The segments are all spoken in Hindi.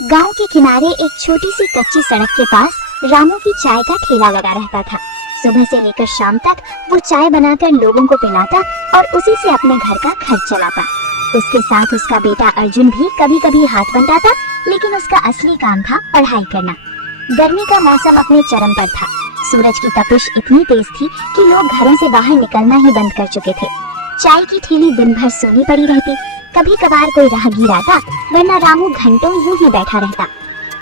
गांव के किनारे एक छोटी सी कच्ची सड़क के पास रामू की चाय का ठेला लगा रहता था। सुबह से लेकर शाम तक वो चाय बनाकर लोगों को पिलाता और उसी से अपने घर का खर्च चलाता। उसके साथ उसका बेटा अर्जुन भी कभी कभी हाथ बंटाता, लेकिन उसका असली काम था पढ़ाई करना। गर्मी का मौसम अपने चरम पर था। सूरज की तपिश इतनी तेज थी कि लोग घरों से बाहर निकलना ही बंद कर चुके थे। चाय की ठेली दिन भर सूनी पड़ी रहती। कभी कभार कोई राहगीर आता, वरना रामू घंटों यूं ही बैठा रहता।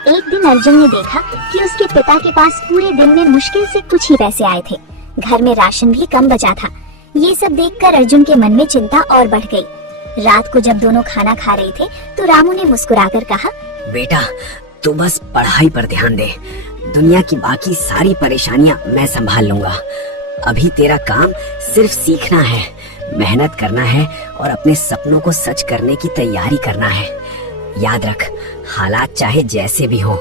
एक दिन अर्जुन ने देखा कि उसके पिता के पास पूरे दिन में मुश्किल से कुछ ही पैसे आए थे। घर में राशन भी कम बचा था। ये सब देखकर अर्जुन के मन में चिंता और बढ़ गई। रात को जब दोनों खाना खा रहे थे तो रामू ने मुस्कुराकर कहा, बेटा तू बस पढ़ाई पर ध्यान दे, दुनिया की बाकी सारी परेशानियां मैं संभाल लूंगा। अभी तेरा काम सिर्फ सीखना है, मेहनत करना है और अपने सपनों को सच करने की तैयारी करना है। याद रख, हालात चाहे जैसे भी हो,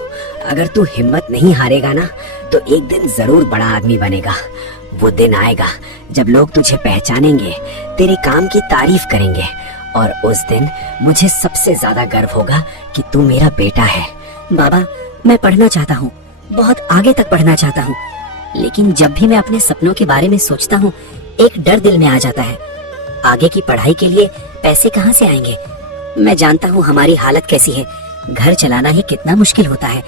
अगर तू हिम्मत नहीं हारेगा ना तो एक दिन जरूर बड़ा आदमी बनेगा। वो दिन आएगा जब लोग तुझे पहचानेंगे, तेरे काम की तारीफ करेंगे और उस दिन मुझे सबसे ज्यादा गर्व होगा कि तू मेरा बेटा है। बाबा, मैं पढ़ना चाहता हूँ, बहुत आगे तक पढ़ना चाहता हूँ, लेकिन जब भी मैं अपने सपनों के बारे में सोचता हूँ एक डर दिल में आ जाता है। आगे की पढ़ाई के लिए पैसे कहाँ से आएंगे? मैं जानता हूँ हमारी हालत कैसी है, घर चलाना ही कितना मुश्किल होता है।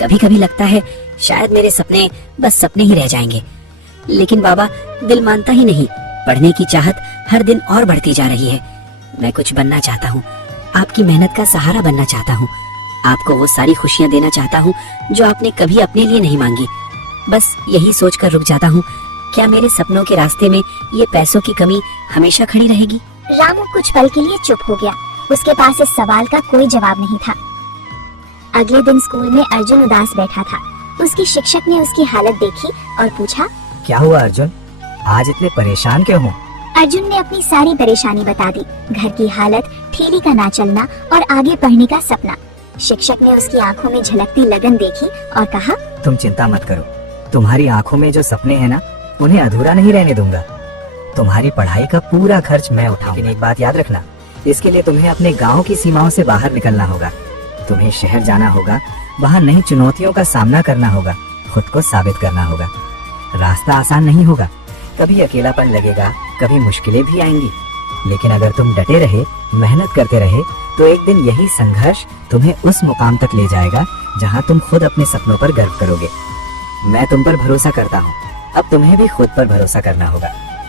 कभी कभी लगता है शायद मेरे सपने बस सपने ही रह जाएंगे। लेकिन बाबा, दिल मानता ही नहीं। पढ़ने की चाहत हर दिन और बढ़ती जा रही है। मैं कुछ बनना चाहता हूँ, आपकी मेहनत का सहारा बनना चाहता हूँ, आपको वो सारी खुशियाँ देना चाहता हूँ जो आपने कभी अपने लिए नहीं मांगी। बस यही सोचकर रुक जाता हूँ, क्या मेरे सपनों के रास्ते में ये पैसों की कमी हमेशा खड़ी रहेगी? रामू कुछ पल के लिए चुप हो गया। उसके पास इस सवाल का कोई जवाब नहीं था। अगले दिन स्कूल में अर्जुन उदास बैठा था। उसकी शिक्षक ने उसकी हालत देखी और पूछा, क्या हुआ अर्जुन, आज इतने परेशान क्यों हो? अर्जुन ने अपनी सारी परेशानी बता दी, घर की हालत, ठेली का ना चलना और आगे पढ़ने का सपना। शिक्षक ने उसकी आंखों में झलकती लगन देखी और कहा, तुम चिंता मत करो, तुम्हारी आंखों में जो सपने हैं ना, उन्हें अधूरा नहीं रहने दूंगा। तुम्हारी पढ़ाई का पूरा खर्च मैं उठाऊंगा। लेकिन एक बात याद रखना, इसके लिए तुम्हें अपने गांव की सीमाओं से बाहर निकलना होगा। तुम्हें शहर जाना होगा, वहाँ नई चुनौतियों का सामना करना होगा, खुद को साबित करना होगा। रास्ता आसान नहीं होगा, कभी अकेलापन लगेगा, कभी मुश्किलें भी आएंगी, लेकिन अगर तुम डटे रहे, मेहनत करते रहे, तो एक दिन यही संघर्ष तुम्हें उस मुकाम तक ले जाएगा जहाँ तुम खुद अपने सपनों पर गर्व करोगे। मैं तुम पर भरोसा करता हूँ, अब तुम्हें भी खुद पर भरोसा करना होगा।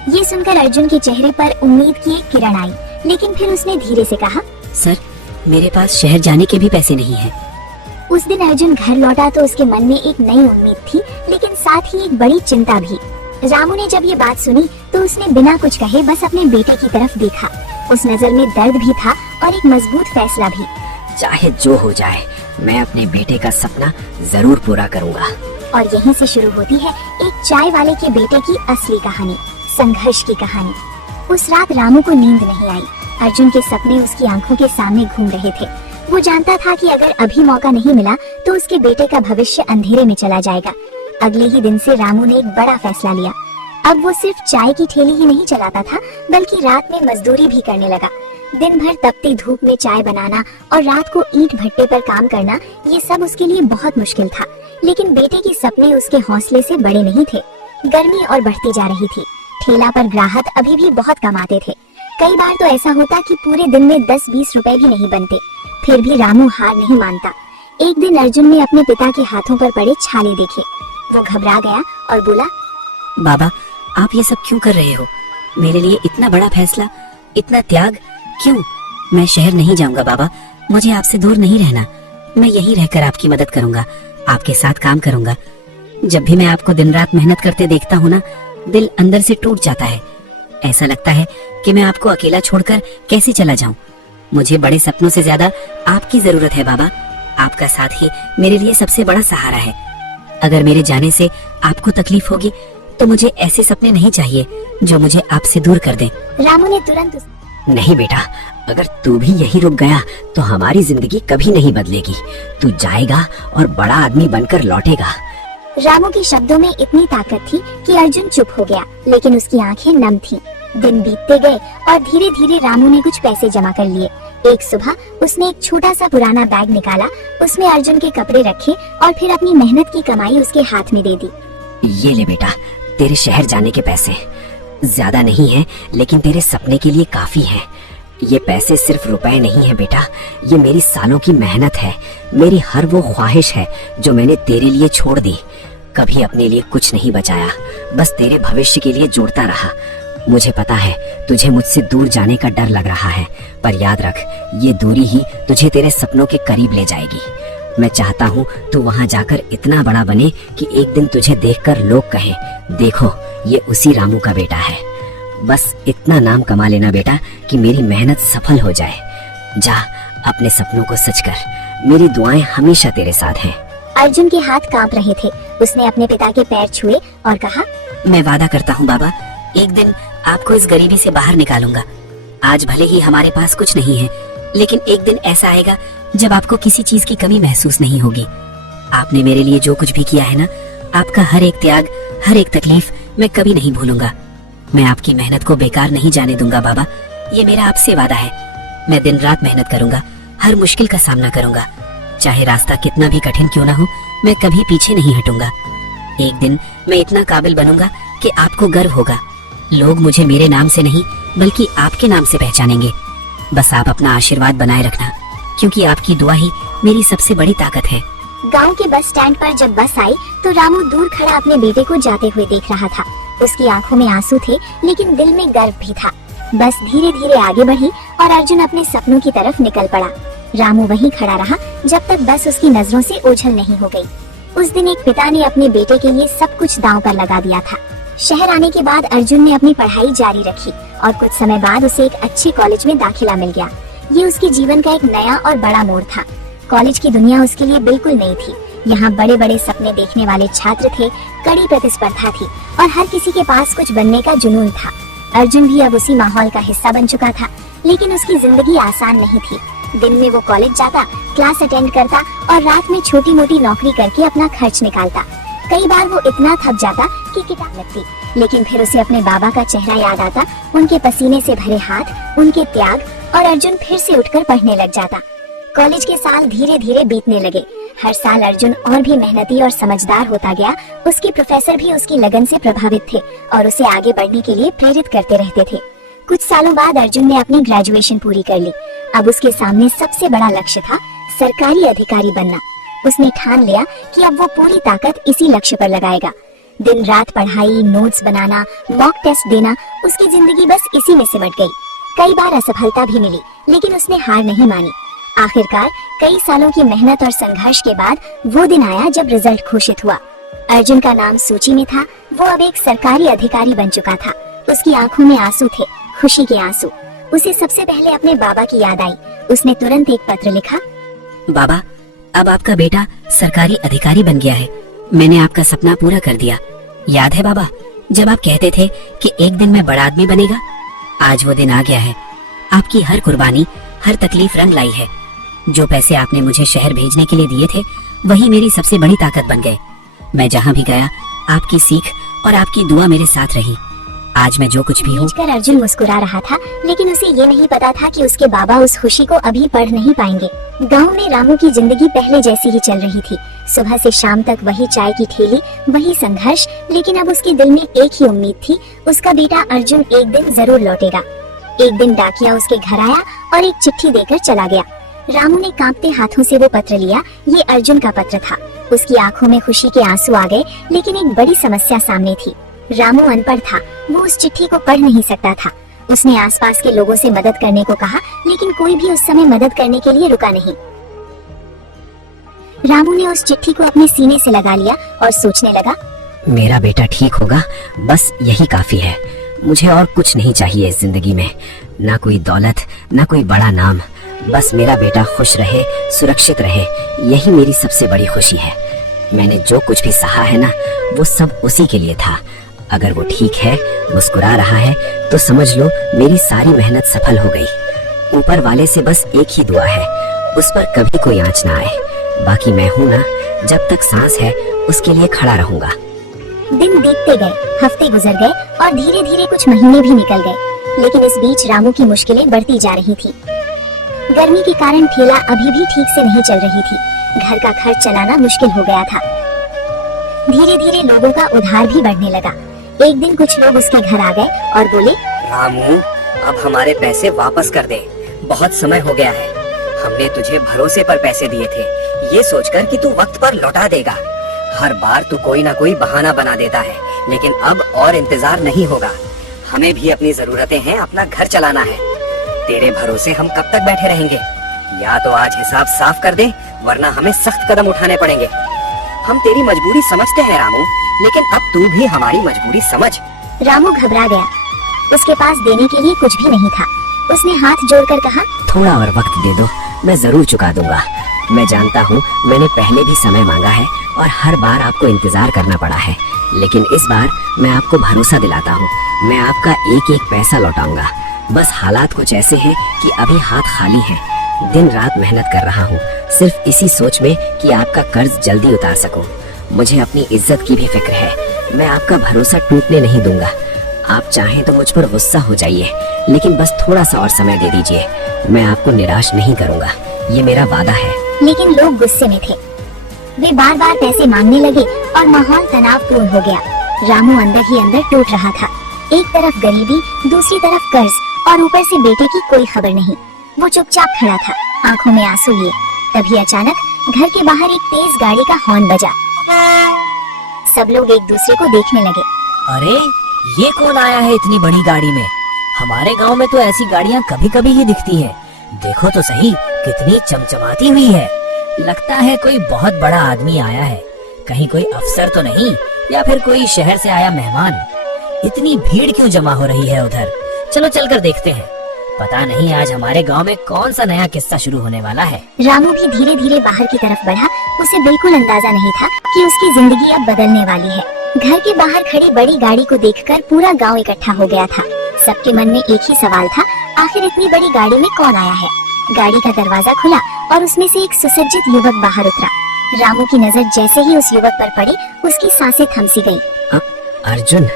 ये सुनकर अर्जुन के चेहरे पर उम्मीद की एक किरण आई, लेकिन फिर उसने धीरे से कहा, सर, मेरे पास शहर जाने के भी पैसे नहीं हैं। उस दिन अर्जुन घर लौटा तो उसके मन में एक नई उम्मीद थी, लेकिन साथ ही एक बड़ी चिंता भी। रामू ने जब ये बात सुनी तो उसने बिना कुछ कहे बस अपने बेटे की तरफ देखा। उस नजर में दर्द भी था और एक मजबूत फैसला भी। चाहे जो हो जाए, मैं अपने बेटे का सपना जरूर पूरा करूँगा। और यहीं से शुरू होती है एक चाय वाले के बेटे की असली कहानी, संघर्ष की कहानी। उस रात रामू को नींद नहीं आई। अर्जुन के सपने उसकी आंखों के सामने घूम रहे थे। वो जानता था कि अगर अभी मौका नहीं मिला तो उसके बेटे का भविष्य अंधेरे में चला जाएगा। अगले ही दिन से रामू ने एक बड़ा फैसला लिया। अब वो सिर्फ चाय की ठेली ही नहीं चलाता था, बल्कि रात में मजदूरी भी करने लगा। दिन भर तपती धूप में चाय बनाना और रात को ईंट भट्टे पर काम करना, ये सब उसके लिए बहुत मुश्किल था। लेकिन बेटे के सपने उसके हौसले से बड़े नहीं थे। गर्मी और बढ़ती जा रही थी। ठेला पर ग्राहक अभी भी बहुत कम आते थे। कई बार तो ऐसा होता कि पूरे दिन में 10-20 रुपए भी नहीं बनते। फिर भी रामू हार नहीं मानता। एक दिन अर्जुन ने अपने पिता के हाथों पर पड़े छाले देखे। वो घबरा गया और बोला, बाबा, आप ये सब क्यों कर रहे हो? मेरे लिए इतना बड़ा फैसला, इतना त्याग क्यों? मैं शहर नहीं जाऊंगा बाबा, मुझे आपसे दूर नहीं रहना। मैं यहीं रहकर आपकी मदद करूंगा, आपके साथ काम करूंगा। जब भी मैं आपको दिन रात मेहनत करते देखता हूँ ना, दिल अंदर से टूट जाता है। ऐसा लगता है कि मैं आपको अकेला छोड़कर कैसे चला जाऊं। मुझे बड़े सपनों से ज्यादा आपकी जरूरत है बाबा। आपका साथ ही मेरे लिए सबसे बड़ा सहारा है। अगर मेरे जाने से आपको तकलीफ होगी तो मुझे ऐसे सपने नहीं चाहिए जो मुझे आपसे दूर कर दें। रामू ने तुरंत नहीं बेटा, अगर तू भी यही रुक गया तो हमारी जिंदगी कभी नहीं बदलेगी। तू जाएगा और बड़ा आदमी बनकर लौटेगा। रामू के शब्दों में इतनी ताकत थी कि अर्जुन चुप हो गया, लेकिन उसकी आंखें नम थीं। दिन बीतते गए और धीरे धीरे रामू ने कुछ पैसे जमा कर लिए। एक सुबह उसने एक छोटा सा पुराना बैग निकाला, उसमें अर्जुन के कपड़े रखे और फिर अपनी मेहनत की कमाई उसके हाथ में दे दी। ये ले बेटा, तेरे शहर जाने के पैसे। ज्यादा नहीं है, लेकिन तेरे सपने के लिए काफी है। ये पैसे सिर्फ रुपए नहीं है बेटा, ये मेरी सालों की मेहनत है, मेरी हर वो ख्वाहिश है जो मैंने तेरे लिए छोड़ दी। कभी अपने लिए कुछ नहीं बचाया, बस तेरे भविष्य के लिए जोड़ता रहा। मुझे पता है तुझे मुझसे दूर जाने का डर लग रहा है, पर याद रख, ये दूरी ही तुझे तेरे सपनों के करीब ले जाएगी। मैं चाहता हूँ तू वहाँ जाकर इतना बड़ा बने कि एक दिन तुझे देखकर लोग कहें, देखो ये उसी रामू का बेटा है। बस इतना नाम कमा लेना बेटा कि मेरी मेहनत सफल हो जाए। जा, अपने सपनों को सच कर। मेरी दुआएं हमेशा तेरे साथ हैं। अर्जुन के हाथ कांप रहे थे। उसने अपने पिता के पैर छुए और कहा, मैं वादा करता हूँ बाबा, एक दिन आपको इस गरीबी से बाहर निकालूंगा। आज भले ही हमारे पास कुछ नहीं है, लेकिन एक दिन ऐसा आएगा जब आपको किसी चीज की कमी महसूस नहीं होगी। आपने मेरे लिए जो कुछ भी किया है ना, आपका हर एक त्याग, हर एक तकलीफ मैं कभी नहीं भूलूंगा। मैं आपकी मेहनत को बेकार नहीं जाने दूंगा बाबा, ये मेरा आपसे वादा है। मैं दिन रात मेहनत करूंगा, हर मुश्किल का सामना करूंगा, चाहे रास्ता कितना भी कठिन क्यों ना हो, मैं कभी पीछे नहीं हटूंगा। एक दिन मैं इतना काबिल बनूंगा कि आपको गर्व होगा। लोग मुझे मेरे नाम से नहीं बल्कि आपके नाम से पहचानेंगे। बस आप अपना आशीर्वाद बनाए रखना, क्योंकि आपकी दुआ ही मेरी सबसे बड़ी ताकत है। गांव के बस स्टैंड पर जब बस आई तो रामू दूर खड़ा अपने बेटे को जाते हुए देख रहा था। उसकी आंखों में आंसू थे, लेकिन दिल में गर्व भी था। बस धीरे धीरे आगे बढ़ी और अर्जुन अपने सपनों की तरफ निकल पड़ा। रामू वहीं खड़ा रहा जब तक बस उसकी नजरों से ओझल नहीं हो गई। उस दिन एक पिता ने अपने बेटे के लिए सब कुछ दांव पर लगा दिया था। शहर आने के बाद अर्जुन ने अपनी पढ़ाई जारी रखी और कुछ समय बाद उसे एक अच्छे कॉलेज में दाखिला मिल गया। ये उसके जीवन का एक नया और बड़ा मोड़ था। कॉलेज की दुनिया उसके लिए बिल्कुल नई थी। यहाँ बड़े बड़े सपने देखने वाले छात्र थे, कड़ी प्रतिस्पर्धा थी और हर किसी के पास कुछ बनने का जुनून था। अर्जुन भी अब उसी माहौल का हिस्सा बन चुका था, लेकिन उसकी जिंदगी आसान नहीं थी। दिन में वो कॉलेज जाता, क्लास अटेंड करता और रात में छोटी मोटी नौकरी करके अपना खर्च निकालता। कई बार वो इतना थक जाता कि किताब लगती, लेकिन फिर उसे अपने बाबा का चेहरा याद आता, उनके पसीने से भरे हाथ, उनके त्याग, और अर्जुन फिर से उठकर पढ़ने लग जाता। कॉलेज के साल धीरे धीरे बीतने लगे। हर साल अर्जुन और भी मेहनती और समझदार होता गया। उसके प्रोफेसर भी उसकी लगन से प्रभावित थे और उसे आगे बढ़ने के लिए प्रेरित करते रहते थे। कुछ सालों बाद अर्जुन ने अपनी ग्रेजुएशन पूरी कर ली। अब उसके सामने सबसे बड़ा लक्ष्य था सरकारी अधिकारी बनना। उसने ठान लिया कि अब वो पूरी ताकत इसी लक्ष्य पर लगाएगा। दिन रात पढ़ाई, नोट्स बनाना, मॉक टेस्ट देना, उसकी जिंदगी बस इसी में सिमट गई। कई बार असफलता भी मिली, लेकिन उसने हार नहीं मानी। आखिरकार कई सालों की मेहनत और संघर्ष के बाद वो दिन आया जब रिजल्ट घोषित हुआ। अर्जुन का नाम सूची में था। वो अब एक सरकारी अधिकारी बन चुका था। उसकी आंखों में आंसू थे, खुशी के आंसू। उसे सबसे पहले अपने बाबा की याद आई। उसने तुरंत एक पत्र लिखा, बाबा, अब आपका बेटा सरकारी अधिकारी बन गया है। मैंने आपका सपना पूरा कर दिया। याद है बाबा, जब आप कहते थे कि एक दिन मैं बड़ा आदमी बनेगा? आज वो दिन आ गया है। आपकी हर कुर्बानी, हर तकलीफ रंग लाई है। जो पैसे आपने मुझे शहर भेजने के लिए दिए थे, वही मेरी सबसे बड़ी ताकत बन गए। मैं जहाँ भी गया, आपकी सीख और आपकी दुआ मेरे साथ रही। आज मैं जो कुछ भी हूँ। भेजकर अर्जुन मुस्कुरा रहा था, लेकिन उसे ये नहीं पता था कि उसके बाबा उस खुशी को अभी पढ़ नहीं पाएंगे। गांव में रामू की जिंदगी पहले जैसी ही चल रही थी। सुबह से शाम तक वही चाय की ठेली, वही संघर्ष, लेकिन अब उसके दिल में एक ही उम्मीद थी, उसका बेटा अर्जुन एक दिन जरूर लौटेगा। एक दिन डाकिया उसके घर आया और एक चिट्ठी देकर चला गया। रामू ने कांपते हाथों से वो पत्र लिया। ये अर्जुन का पत्र था। उसकी आंखों में खुशी के आंसू आ गए, लेकिन एक बड़ी समस्या सामने थी। रामू अनपढ़ था, वो उस चिट्ठी को पढ़ नहीं सकता था। उसने आसपास के लोगों से मदद करने को कहा, लेकिन कोई भी उस समय मदद करने के लिए रुका नहीं। रामू ने उस चिट्ठी को अपने सीने से लगा लिया और सोचने लगा, मेरा बेटा ठीक होगा, बस यही काफी है। मुझे और कुछ नहीं चाहिए इस जिंदगी में, ना कोई दौलत, ना कोई बड़ा नाम। बस मेरा बेटा खुश रहे, सुरक्षित रहे, यही मेरी सबसे बड़ी खुशी है। मैंने जो कुछ भी सहा है ना, वो सब उसी के लिए था। अगर वो ठीक है, मुस्कुरा रहा है, तो समझ लो मेरी सारी मेहनत सफल हो गई। ऊपर वाले से बस एक ही दुआ है, उस पर कभी कोई आंच ना आए। बाकी मैं हूँ ना, जब तक सांस है उसके लिए खड़ा रहूंगा। दिन बीतते गए, हफ्ते गुजर गए और धीरे धीरे कुछ महीने भी निकल गए, लेकिन इस बीच रामू की मुश्किलें बढ़ती जा रही थी। गर्मी के कारण ठेला अभी भी ठीक से नहीं चल रही थी। घर का खर्च चलाना मुश्किल हो गया था। धीरे धीरे लोगों का उधार भी बढ़ने लगा। एक दिन कुछ लोग उसके घर आ गए और बोले, रामू, अब हमारे पैसे वापस कर दे। बहुत समय हो गया है। हमने तुझे भरोसे पर पैसे दिए थे, ये सोचकर कि तू वक्त पर लौटा देगा। हर बार तू कोई ना कोई बहाना बना देता है, लेकिन अब और इंतजार नहीं होगा। हमें भी अपनी जरूरतें हैं, अपना घर चलाना है। तेरे भरोसे हम कब तक बैठे रहेंगे? या तो आज हिसाब साफ कर दे, वरना हमें सख्त कदम उठाने पड़ेंगे। हम तेरी मजबूरी समझते हैं रामू, लेकिन अब तू भी हमारी मजबूरी समझ। रामू घबरा गया। उसके पास देने के लिए कुछ भी नहीं था। उसने हाथ जोड़कर कहा, थोड़ा और वक्त दे दो, मैं जरूर चुका दूंगा। मैं जानता हूँ मैंने पहले भी समय मांगा है और हर बार आपको इंतजार करना पड़ा है, लेकिन इस बार मैं आपको भरोसा दिलाता हूँ, मैं आपका एक एक पैसा लौटाऊंगा। बस हालात कुछ ऐसे हैं कि अभी हाथ खाली है। दिन रात मेहनत कर रहा हूँ, सिर्फ इसी सोच में कि आपका कर्ज जल्दी उतार सकूं। मुझे अपनी इज्जत की भी फिक्र है। मैं आपका भरोसा टूटने नहीं दूंगा। आप चाहें तो मुझ पर गुस्सा हो जाइए, लेकिन बस थोड़ा सा और समय दे दीजिए। मैं आपको निराश नहीं करूंगा, ये मेरा वादा है। लेकिन लोग गुस्से में थे। वे बार बार पैसे मांगने लगे और माहौल तनावपूर्ण हो गया। रामू अंदर ही अंदर टूट रहा था। एक तरफ गरीबी, दूसरी तरफ कर्ज और ऊपर से बेटे की कोई खबर नहीं। वो चुपचाप खड़ा था, आंखों में आंसू लिए। तभी अचानक घर के बाहर एक तेज गाड़ी का हॉर्न बजा। सब लोग एक दूसरे को देखने लगे। अरे ये कौन आया है इतनी बड़ी गाड़ी में? हमारे गांव में तो ऐसी गाड़ियां कभी कभी ही दिखती हैं। देखो तो सही, कितनी चमचमाती हुई है। लगता है कोई बहुत बड़ा आदमी आया है। कहीं कोई अफसर तो नहीं, या फिर कोई शहर से आया मेहमान। इतनी भीड़ क्यों जमा हो रही है उधर? चलो चलकर देखते हैं। पता नहीं आज हमारे गांव में कौन सा नया किस्सा शुरू होने वाला है। रामू भी धीरे धीरे बाहर की तरफ बढ़ा। उसे बिल्कुल अंदाजा नहीं था कि उसकी जिंदगी अब बदलने वाली है। घर के बाहर खड़ी बड़ी गाड़ी को देखकर पूरा गांव इकट्ठा हो गया था। सबके मन में एक ही सवाल था, आखिर इतनी बड़ी गाड़ी में कौन आया है? गाड़ी का दरवाजा खुला और उसमें से एक सुसज्जित युवक बाहर उतरा। रामू की नजर जैसे ही उस युवक पर पड़ी, उसकी सांसें थम सी गईं। अर्जुन,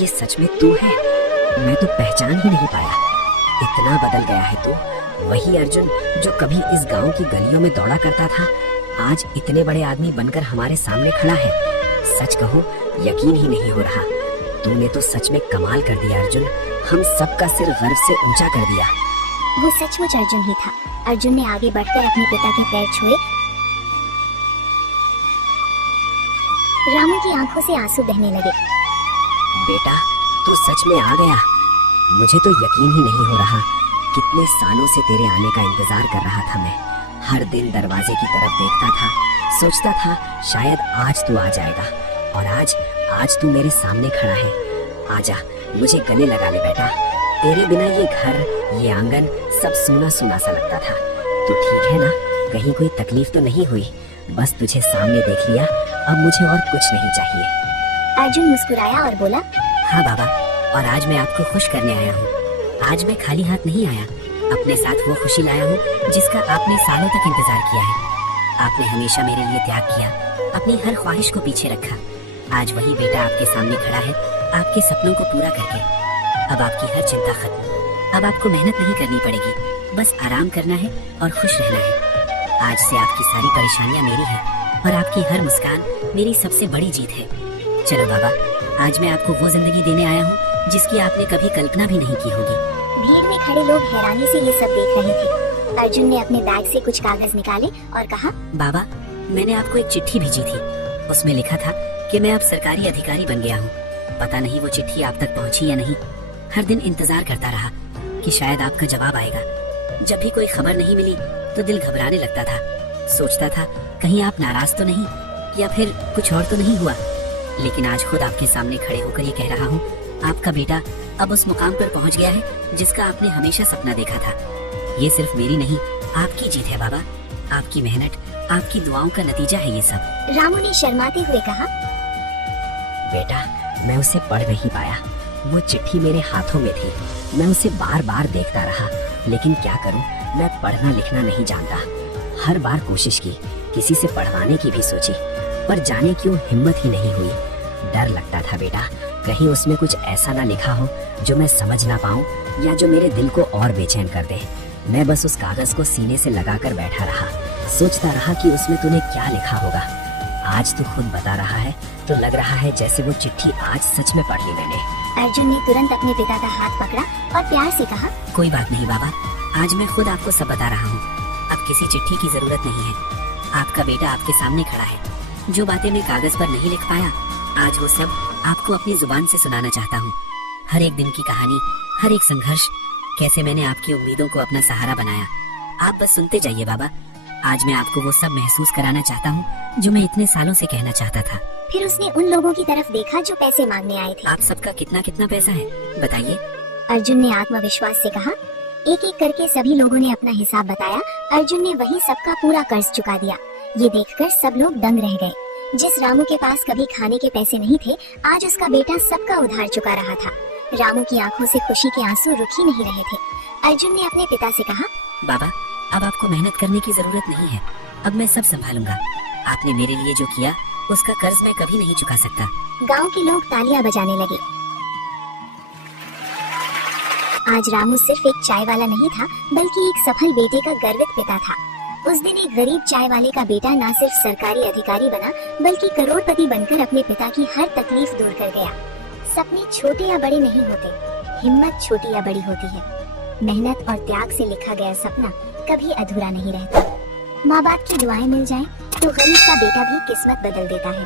ये सच में तू है? मैं तो पहचान ही नहीं पाया। इतना बदल गया है तू। वही अर्जुन जो कभी इस गांव की गलियों में दौड़ा करता था, आज इतने बड़े आदमी बनकर हमारे सामने खड़ा है। सच कहो, यकीन ही नहीं हो रहा। तूने तो सच में कमाल कर दिया अर्जुन। हम सबका सिर गर्व से ऊंचा कर दिया। वो सचमुच अर्जुन ही था। अर्जुन ने आगे बढ़कर अपने पिता के पैर छुए। रामू की आंखों से आंसू बहने लगे। बेटा, तू सच में आ गया। मुझे तो यकीन ही नहीं हो रहा। कितने सालों से तेरे आने का इंतजार कर रहा था मैं। हर दिन दरवाजे की तरफ देखता था, सोचता था शायद आज तू आ जाएगा। और आज तू मेरे सामने खड़ा है। आजा, मुझे गले लगा ले बेटा। तेरे बिना ये घर, ये आंगन सब सूना सूना सा लगता था। तू ठीक है ना? कहीं कोई तकलीफ तो नहीं हुई? बस तुझे सामने देख लिया, अब मुझे और कुछ नहीं चाहिए। अर्जुन मुस्कुराया और बोला, हाँ बाबा, और आज मैं आपको खुश करने आया हूँ। आज मैं खाली हाथ नहीं आया। अपने साथ वो खुशी लाया हूँ जिसका आपने सालों तक इंतजार किया है। आपने हमेशा मेरे लिए त्याग किया, अपनी हर ख्वाहिश को पीछे रखा। आज वही बेटा आपके सामने खड़ा है, आपके सपनों को पूरा करके। अब आपकी हर चिंता खत्म। अब आपको मेहनत नहीं करनी पड़ेगी, बस आराम करना है और खुश रहना है। आज से आपकी सारी परेशानियाँ मेरी हैं और आपकी हर मुस्कान मेरी सबसे बड़ी जीत है। चलो बाबा, आज मैं आपको वो जिंदगी देने आया हूँ जिसकी आपने कभी कल्पना भी नहीं की होगी। भीड़ में खड़े लोग हैरानी से ये सब देख रहे थे। अर्जुन ने अपने बैग से कुछ कागज निकाले और कहा, बाबा, मैंने आपको एक चिट्ठी भेजी थी। उसमें लिखा था कि मैं अब सरकारी अधिकारी बन गया हूँ। पता नहीं वो चिट्ठी आप तक पहुँची या नहीं। हर दिन इंतजार करता रहा कि शायद आपका जवाब आएगा। जब भी कोई खबर नहीं मिली तो दिल घबराने लगता था। सोचता था कहीं आप नाराज तो नहीं, या फिर कुछ और तो नहीं हुआ। लेकिन आज खुद आपके सामने खड़े होकर ये कह रहा हूँ, आपका बेटा अब उस मुकाम पर पहुँच गया है जिसका आपने हमेशा सपना देखा था। ये सिर्फ मेरी नहीं, आपकी जीत है बाबा। आपकी मेहनत, आपकी दुआओं का नतीजा है ये सब। रामू ने शर्माते हुए कहा, बेटा, मैं उसे पढ़ नहीं पाया। वो चिट्ठी मेरे हाथों में थी। मैं उसे बार बार देखता रहा, लेकिन क्या करूं, मैं पढ़ना लिखना नहीं जानता। हर बार कोशिश की, किसी से पढ़वाने की भी सोची, पर जाने क्यों हिम्मत ही नहीं हुई। डर लगता था बेटा, कहीं उसमें कुछ ऐसा ना लिखा हो जो मैं समझ ना पाऊं, या जो मेरे दिल को और बेचैन कर दे। मैं बस उस कागज को सीने से लगाकर बैठा रहा, सोचता रहा कि उसमें तूने क्या लिखा होगा। आज तू खुद बता रहा है तो लग रहा है जैसे वो चिट्ठी आज सच में पढ़ ली मैंने। अर्जुन ने तुरंत अपने पिता का हाथ पकड़ा और प्यार से कहा, कोई बात नहीं बाबा, आज मैं खुद आपको सब बता रहा हूँ। अब किसी चिट्ठी की जरूरत नहीं है। आपका बेटा आपके सामने खड़ा है। जो बातें मैं कागज पर नहीं लिख पाया, आज वो सब आपको अपनी जुबान से सुनाना चाहता हूँ। हर एक दिन की कहानी, हर एक संघर्ष, कैसे मैंने आपकी उम्मीदों को अपना सहारा बनाया। आप बस सुनते जाइए बाबा। आज मैं आपको वो सब महसूस कराना चाहता हूँ जो मैं इतने सालों से कहना चाहता था। फिर उसने उन लोगों की तरफ देखा जो पैसे मांगने आए थे। आप सबका कितना कितना पैसा है बताइए। अर्जुन ने आत्मविश्वास से कहा। एक एक करके सभी लोगों ने अपना हिसाब बताया। अर्जुन ने वही सबका पूरा कर्ज चुका दिया। ये देखकर सब लोग दंग रह गए। जिस रामू के पास कभी खाने के पैसे नहीं थे, आज उसका बेटा सबका उधार चुका रहा था। रामू की आंखों से खुशी के आंसू रुक ही नहीं रहे थे। अर्जुन ने अपने पिता से कहा, बाबा, अब आपको मेहनत करने की जरूरत नहीं है। अब मैं सब संभालूंगा। आपने मेरे लिए जो किया उसका कर्ज मैं कभी नहीं चुका सकता। गांव के लोग तालियां बजाने लगे। आज रामू सिर्फ एक चाय वाला नहीं था, बल्कि एक सफल बेटे का गर्वित पिता था। उस दिन एक गरीब चाय वाले का बेटा न सिर्फ सरकारी अधिकारी बना, बल्कि करोड़पति बनकर अपने पिता की हर तकलीफ दूर कर गया। सपने छोटे या बड़े नहीं होते, हिम्मत छोटी या बड़ी होती है। मेहनत और त्याग से लिखा गया सपना कभी अधूरा नहीं रहता। माँ बाप की दुआएं मिल जाएं, तो गरीब का बेटा भी किस्मत बदल देता है।